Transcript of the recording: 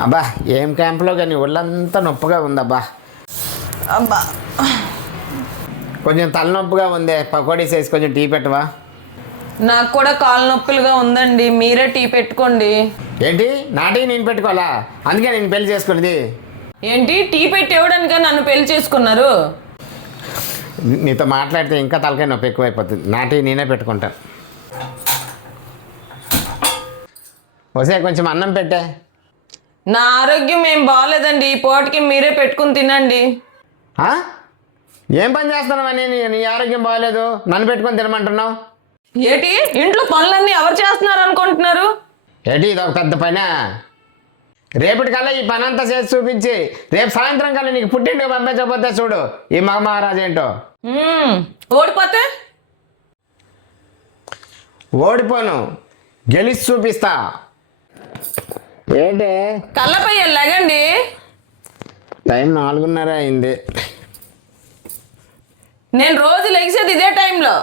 అబ్బా ఏం క్యాంప్లో కానీ ఒళ్ళంతా నొప్పిగా ఉందబ్బా. అబ్బా కొంచెం తలనొప్పిగా ఉంది. పకోడీ సైజ్ కొంచెం టీ పెట్టవా? నాకు కూడా కాలు నొప్పులుగా ఉందండి, మీరే టీ పెట్టుకోండి. ఏంటి నా టీ నేను పెట్టుకోవాలా? అందుకే నేను పెళ్లి చేసుకునేది. ఏంటి టీ పెట్టి ఇవ్వడానిక నన్ను పెళ్లి చేసుకున్నారు? నీతో మాట్లాడితే ఇంకా తలకాయ నొప్పి ఎక్కువైపోతుంది. నా టీ నేనే పెట్టుకుంటాను. వస్తే కొంచెం అన్నం పెట్టే. నా ఆరోగ్యం ఏం బాగాలేదండి, ఈ పూటకి మీరే పెట్టుకుని తినండి. ఏం పని చేస్తున్నావని? నీ ఆరోగ్యం బాగాలేదు, నన్ను పెట్టుకొని తినమంటున్నావు? ఏంటి ఇంట్లో పనులన్నీ ఎవరు చేస్తున్నారు అనుకుంటున్నారు? ఏంటి ఇది ఒక పెద్ద పైన? రేపటికల్లా ఈ పని అంతా చేసి చూపించి రేపు సాయంత్రం కల్లా నీకు పుట్టింటికి పంపించకపోతే చూడు ఈ మహారాజు ఏంటో. ఓడిపోతే? ఓడిపోను, గెలిచి చూపిస్తా. ఏంటి కళ్ళపై లెగండి. టైం 4:30 అయింది. నేను రోజు లెగిసేది ఇదే టైంలో.